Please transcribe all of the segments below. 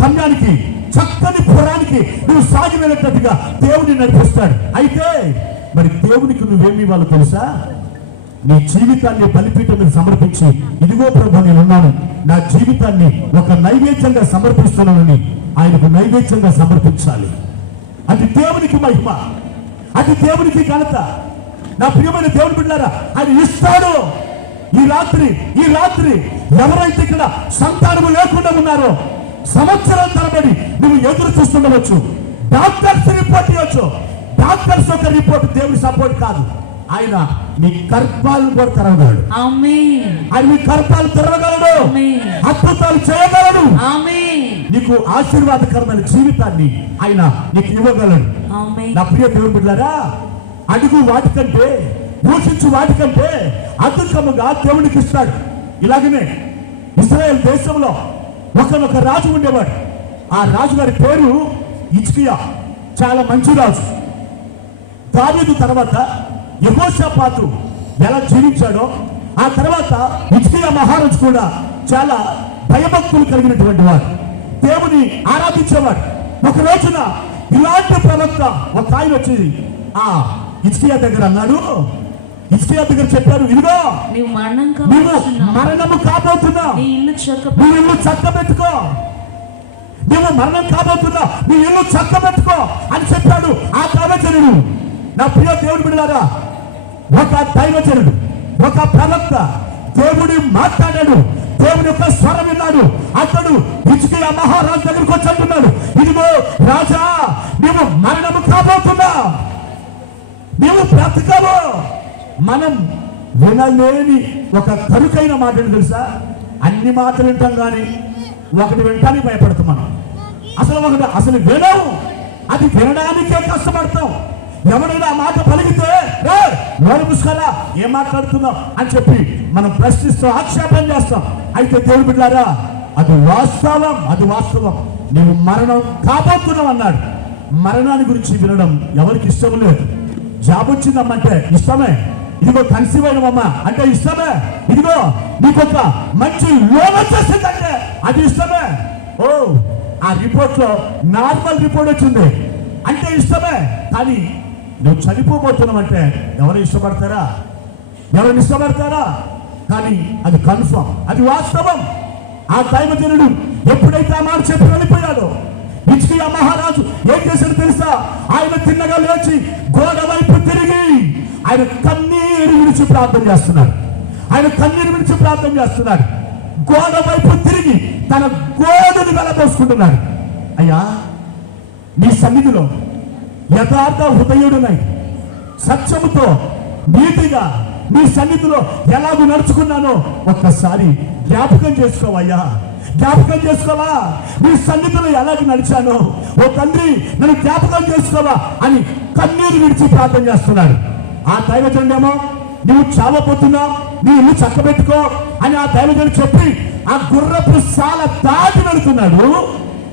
కన్యానికి, చక్కని పురానికి నువ్వు సాగిపోయినట్టుగా దేవుడిని నడిపిస్తాడు. అయితే మరి దేవునికి నువ్వేమి ఇవ్వాలో తెలుసా? నీ జీవితాన్ని బలిపీఠం మీద సమర్పించి, ఇదిగో ప్రభు నేనున్నాను, నా జీవితాన్ని ఒక నైవేద్యంగా సమర్పిస్తున్నానని ఆయనకు నైవేద్యంగా సమర్పించాలి. అది దేవునికి మహిమ, అది దేవునికి ఘనత. నా ప్రియమైన దేవుని బిడ్డలారా, ఆయన ఇస్తాడు. ఈ రాత్రి ఎవరైతే ఇక్కడ సంతానము లేకుండా ఉన్నారో, సంవత్సరాల తరబడి నువ్వు ఎదురు చూస్తుండవచ్చు. డాక్టర్స్ రిపోర్ట్ ఇవ్వచ్చు. డాక్టర్స్ ఒక రిపోర్ట్ దేవుని సపోర్ట్ కాదు. ఆయన నీ గర్భాలను కూడా తెరవగలడు. ఆయన మీ గర్భాలు తెరవగలడు, అద్భుతాలు చేయగలడు. నీకు ఆశీర్వాదకరమైన జీవితాన్ని ఆయన నీకు ఇవ్వగలడు. నా ప్రియ దేవుని బిడ్డలారా, అడుగు వాటికంటే, యోచించు వాటికంటే అద్భుతముగా దేవునికి ఇస్తాడు. ఇలాగనే ఇశ్రాయేల్ దేశంలో ఒకనొక రాజు ఉండేవాడు. ఆ రాజు గారి పేరు హిజ్కియా. చాలా మంచి రాజు. దావీదు తర్వాత యెహోషాపాతు ఎలా జీవించాడో, ఆ తర్వాత హిజ్కియా మహారాజు కూడా చాలా భయభక్తులు కలిగినటువంటి వాడు, దేవుని ఆరాధించేవాడు. ఒక రోజున ఇలాంటి ప్రవక్త ఒక ఆయన వచ్చేది ఆ హిజ్కియా దగ్గర అన్నాడు. హిజ్కియా దగ్గర చెప్పారు, ఇదిగో నువ్వు మరణము కాబోతున్నావు, నీ ఇల్లు చక్కబెట్టుకో. నువ్వు మరణం కాబోతున్నా, నీ ఇల్లు చక్కబెట్టుకో అని చెప్పాడు ఆ దైవజనుడు. నా ప్రియ దేవుని బిడ్డలారా, ఒక దైవజనుడు, ఒక ప్రవక్త దేవుడు మాట్లాడాడు, దేవుని యొక్క స్వరం విన్నాడు. అతడు హిజ్కియా మహారాజు దగ్గరికి వచ్చి అంటున్నాడు, ఇదిగో రాజా, నువ్వు మరణము కాబోతున్నా, నువ్వు బ్రతకవు. మనం వినలేని ఒక కరుకైన మాటలు తెలుసా? అన్ని మాటలు వింటాం కానీ ఒకటి వినటానికి భయపడతాం మనం. అసలు వినవు, అది వినడానికే కష్టపడతాం. ఎవరైనా మాట పలిగితే నోరు మూసుకోరా, ఏం మాట్లాడుతున్నాం అని చెప్పి మనం ప్రశ్నిస్తాం, ఆక్షేపం చేస్తాం. అయితే దేవుని బిడ్డలారా, అది వాస్తవం. నువ్వు మరణం కాబోతున్నావు అన్నాడు. మరణాన్ని గురించి వినడం ఎవరికి ఇష్టం లేదు. జాబ్ వచ్చిందమ్మంటే ఇష్టమే, ఇదిగో కన్సీవ్ అయినవమ్మా అంటే ఇష్టమే, ఇదిగో నీకొక మంచి లోన్ వచ్చేసిందంటే అది ఇష్టమే. ఓ, ఆ రిపోర్ట్ లో నార్మల్ రిపోర్ట్ వచ్చింది అంటే ఇష్టమే. కానీ నువ్వు చనిపోబోతున్నావంటే ఎవరు ఇష్టపడతారా? కానీ అది కన్ఫర్మ్, అది వాస్తవం. ఆ దైవజనుడు ఎప్పుడైతే ఆ మాట చెప్పి వెళ్ళిపోయాడో, హిజ్కియా మహారాజు ఏం చేశాడు తెలుసా? ఆయన తిన్నగా లేచి గోడ వైపు తిరిగి ఆయన కన్నీరు విడిచి ప్రార్థన చేస్తున్నాడు. గోడ వైపు తిరిగి తన గోడను వెలబోసుకుంటున్నాడు. అయ్యా, నీ సన్నిధిలో యథార్థ హృదయుడునై సత్యముతో నీతిగా నీ సన్నిధిలో ఎలాగూ నడుచుకున్నానో ఒక్కసారి జ్ఞాపకం చేసుకోవయ్యా, జ్ఞాపకం చేసుకోవా? నీ సన్నిధిలో ఎలాగ నడిచానో ఓ తండ్రి, నన్ను జ్ఞాపకం చేసుకోవా అని కన్నీరు విడిచి ప్రార్థన చేస్తున్నాడు. ఆ దైవజనుడేమో నువ్వు చావబోతున్నావు, నీ ఇల్లు చక్కబెట్టుకో అని ఆ దైవజనుడు చెప్పి ఆ గుర్రపు సాల దాటి వెళుతున్నాడు.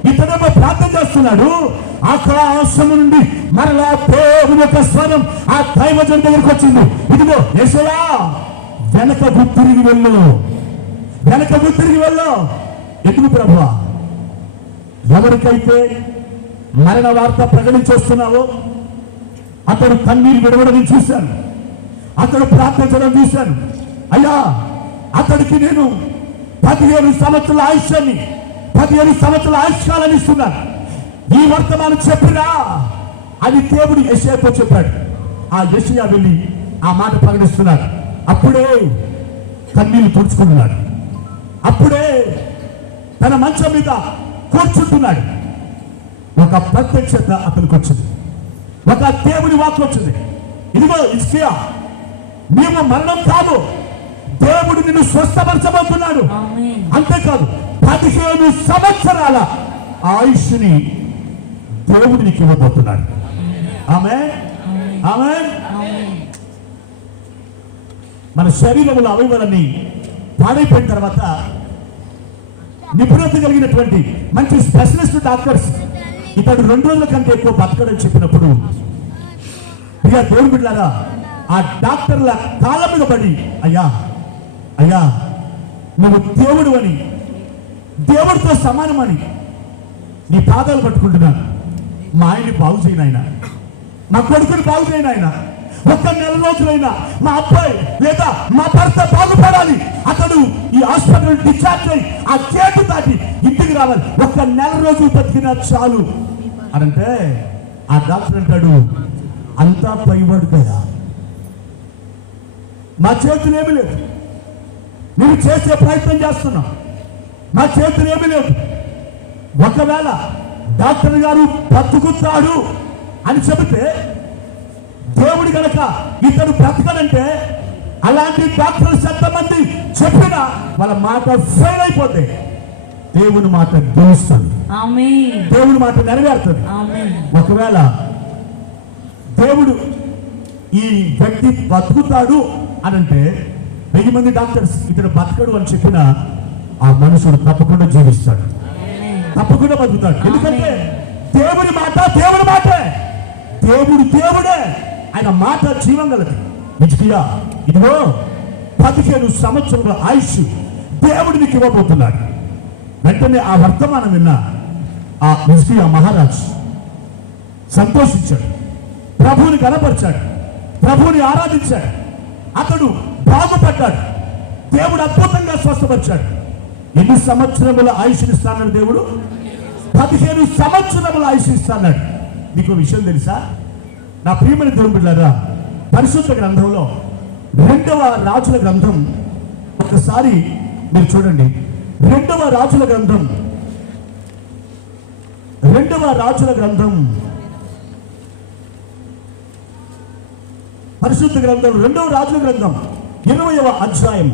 ఇతడేమో ప్రార్థన చేస్తున్నాడు. ఆకాశం నుండి మరలా దేవుని యొక్క స్వరం ఆ దైవజనుడి దగ్గరికి వచ్చింది. ఇదిగో యేసయ్యా, వెనకకు తిరిగి వెళ్ళు. ఎందుకు ప్రభువా? ఎవరికైతే మరణ వార్త ప్రకటించేస్తున్నావో అతడు కన్నీరు విడవడం చూశాను, అతడు ప్రార్థించడం చూశాను. అయ్యా, అతడికి నేను 15 సంవత్సరాల ఆయుష్యాన్ని, 15 సంవత్సరాల ఆయుష్కాలని ఇస్తున్నాను. ఈ వర్తమానం చెప్పిరా అని దేవుడు యెషయాతో చెప్పాడు. ఆ యెషయా వెళ్ళి ఆ మాట ప్రకటిస్తున్నాడు. అప్పుడే కన్నీళ్లు తుడుచుకుంటున్నాడు. అప్పుడే తన మంచం మీద కూర్చుంటున్నాడు. ఒక ప్రత్యక్షత అతనికి వచ్చింది, ఒక దేవుని వాక్కు వచ్చింది. ఇదిగో హిజ్కియా, నీవు మరణం కాదు, దేవుడు నిన్ను స్వస్థపరచబోతున్నాడు. అంతేకాదు 15 సంవత్సరాల ఆయుష్ని దేవుడు నీకు ఇవ్వబోతున్నాడు. ఆమేన్. మన శరీరంలో అవయవాలన్నీ పాడైపోయిన తర్వాత నిపుణత కలిగినటువంటి మంచి స్పెషలిస్ట్ డాక్టర్స్ ఇతడు 2 రోజుల కంటే ఎక్కువ బతకడని చెప్పినప్పుడు, ఇక దేవుని బిడ్డలారా, ఆ డాక్టర్ల కాళ్ళ మీద పడి, అయ్యా నువ్వు దేవుడు అని, దేవుడితో సమానమని నీ పాదాలు పట్టుకుంటున్నాను, మా ఆయన్ని బాగు చేయను ఆయన, మా కొడుకుని బాగు చేయను ఆయన, ఒక్క నెల రోజులైనా మా అబ్బాయి లేదా మా భర్త బాగుపడాలి, అతడు ఈ హాస్పిటల్ డిశ్చార్జ్ అయ్యి ఆ గేటు దాటి ఇంటికి రావాలి, ఒక్క నెల రోజులు బతికినా చాలు అనంటే ఆ డాక్టర్ అంటాడు, అంతా పైవాడు కదా, మా చేతులు ఏమీ లేదు, నువ్వు చేసే ప్రయత్నం చేస్తున్నావు, మా చేతులు ఏమీ లేదు. ఒకవేళ డాక్టర్ గారు బతుకుతాడు అని చెబితే దేవుడు గనక ఇతడు బ్రతకడంటే అలాంటి డాక్టర్స్ ఎంతమంది చెప్పినా వాళ్ళ మాట ఫెయిల్ అయిపోతే దేవుని మాట గెలుస్తుంది, దేవుని మాట నెరవేరుతుంది. ఒకవేళ దేవుడు ఈ వ్యక్తి బతుకుతాడు అనంటే 1000 మంది డాక్టర్స్ ఇతడు బతకడు అని చెప్పినా ఆ మనుషుడు తప్పకుండా జీవిస్తాడు, తప్పకుండా బతుకుతాడు. ఎందుకంటే దేవుని మాట దేవుని మాటే, దేవుడు దేవుడే, ఆయన మాట జీవం గలది. హిజ్కియా ఇదిగో 15 సంవత్సరముల ఆయుష్ దేవుడు నీకు ఇవ్వబోతున్నాడు. వెంటనే ఆ వర్తమానం విన్న ఆ హిజ్కియా మహారాజ్ సంతోషించాడు, ప్రభువుని కనపరిచాడు, ప్రభువుని ఆరాధించాడు, అతడు బాగుపడ్డాడు, దేవుడు అద్భుతంగా స్వస్థపరిచాడు. ఎన్ని సంవత్సరముల ఆయుష్నిస్తాడు దేవుడు? 15 సంవత్సరముల ఆయుష్నిస్తాడు. నీకు విషయం తెలుసా నా ప్రియమైన దేవుని బిడ్డలారా, పరిశుద్ధ గ్రంథంలో 2వ రాజుల గ్రంథం ఒకసారి మీరు చూడండి. 2వ రాజుల గ్రంథం పరిశుద్ధ గ్రంథం 2వ రాజుల గ్రంథం 20వ అధ్యాయం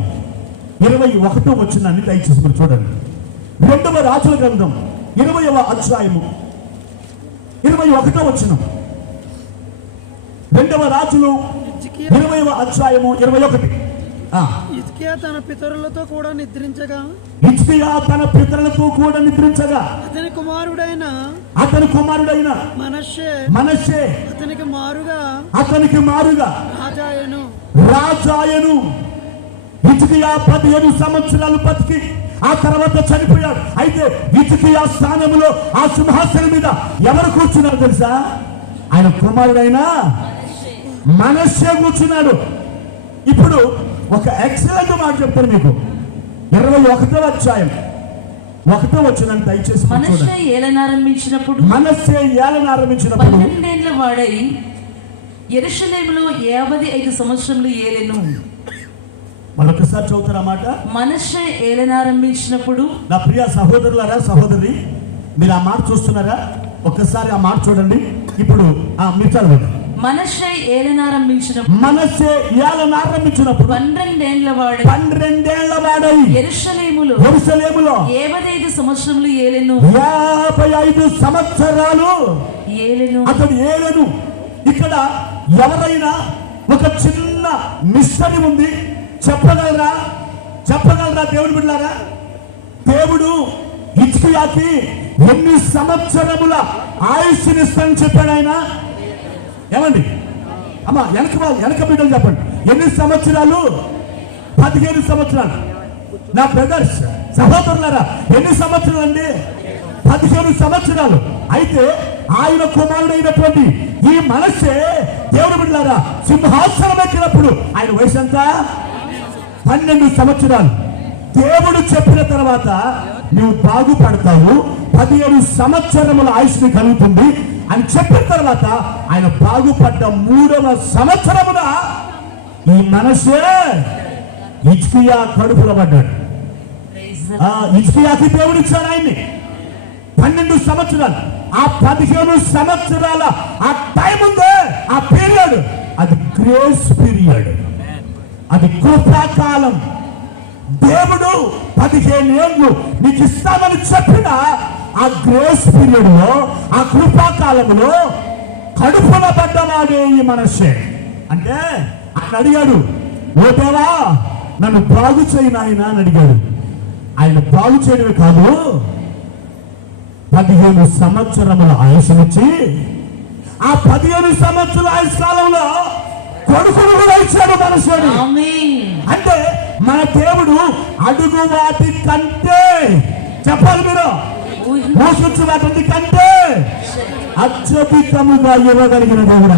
21వ వచనాన్ని దయచేసి మీరు చూడండి. 2వ రాజుల గ్రంథం 20వ అధ్యాయము 21వ వచనం. 2వ రాజులు 20వ అధ్యాయము 21. హిజ్కియా తన పితరులతో కూడా నిద్రించగా అతని కుమారుడైన మనష్షే అతనికి మారుగా రాజాయను. హిజ్కియా 15 సంవత్సరాలు బతికి ఆ తర్వాత చనిపోయాడు. అయితే హిజ్కియా స్థానంలో ఆ సింహాసనం మీద ఎవరు కూర్చున్నారు తెలుసా? ఆయన కుమారుడైన మనష్షే కూర్చున్నాడు. ఇప్పుడు ఒక ఎక్సలెంట్ మాట చెప్తాను మీకు. 21వ అధ్యాయం 1వ వచనం దయచేసి మనష్షే ఏలనారంభించినప్పుడు 12 ఏళ్ల వాడై యెరూషలేములో 55 సంవత్సరములు ఏలెను. మరొకసారి చదువుతారా మాట? మనష్షే ఏలనారంభించినప్పుడు. నా ప్రియ సహోదరులారా, సహోదరి, మీరు ఆ మాట చూస్తున్నారా? ఒక్కసారి ఆ మాట చూడండి. ఇప్పుడు మీరు చదవండి. మనష్షే ఏలనారంభించినప్పుడు 12 ఏళ్ల వాడై యెరూషలేములో 55 సంవత్సరములు ఏలెను. 55 సంవత్సరాలు అతడు ఏలెను. ఇక్కడ ఎవరైనా ఒక చిన్న మిస్టరీ ఉంది, చెప్పగలరా దేవుని బిడ్డలారా? దేవుడు హిజ్కియాకి ఎన్ని సంవత్సరముల ఆయుష్నిస్తానని చెప్పాడు ఆయన? ఏమండి అమ్మా, వెనక బిడ్డలు చెప్పండి. ఎన్ని సంవత్సరాలు? 15 సంవత్సరాలు. నా బ్రదర్స్, సహోదరులారా, ఎన్ని సంవత్సరాలు అండి? 15 సంవత్సరాలు. అయితే ఆయన కుమారుడైనటువంటి ఈ మనష్షే దేవుని బిడ్డలారా సింహాసనం ఎక్కినప్పుడు ఆయన వయసు ఎంత? 12 సంవత్సరాలు. దేవుడు చెప్పిన తర్వాత నువ్వు బాగుపడతావు, 15 సంవత్సరముల ఆయుష్ని కలుగుతుంది అని చెప్పిన తర్వాత ఆయన బాగుపడ్డ 3వ సంవత్సరమున ఈ మనష్షే హిజ్కియా కడుపులో పడ్డాడు. హిజ్కియాకి దేవుడు ఇచ్చాడు ఆయన్ని 12 సంవత్సరాలు. ఆ 15 సంవత్సరాల ఆ టైం ఉందే, ఆ పీరియడ్, అది గ్రేస్ పీరియడ్, అది కృపాకాలం. దేవుడు 15 ఏళ్ళు నీకు ఇస్తామని చెప్పిన ఆ గ్రేస్ పీరియడ్ లో, ఆ కృపాకాలంలో కడుపున పడ్డవాడే ఈ మనష్షే. అంటే ఆయన అడిగాడు, ఓ దేవా నన్ను బాగు చేయను ఆయన అని అడిగాడు. ఆయన బాగు చేయడమే కాదు, 15 సంవత్సరముల ఆయుష్నిచ్చి ఆ 15 సంవత్సరాల ఆయుష్ కాలంలో కొడుకును కూడా ఇచ్చాడు మనష్షేని. అంటే మన దేవుడు అడుగు వాటి కంటే, చెప్పాలి మీరు, మోసొచ్చు వాటి కంటే అత్యధికముగా ఇవ్వగలిగిన దేవుడు.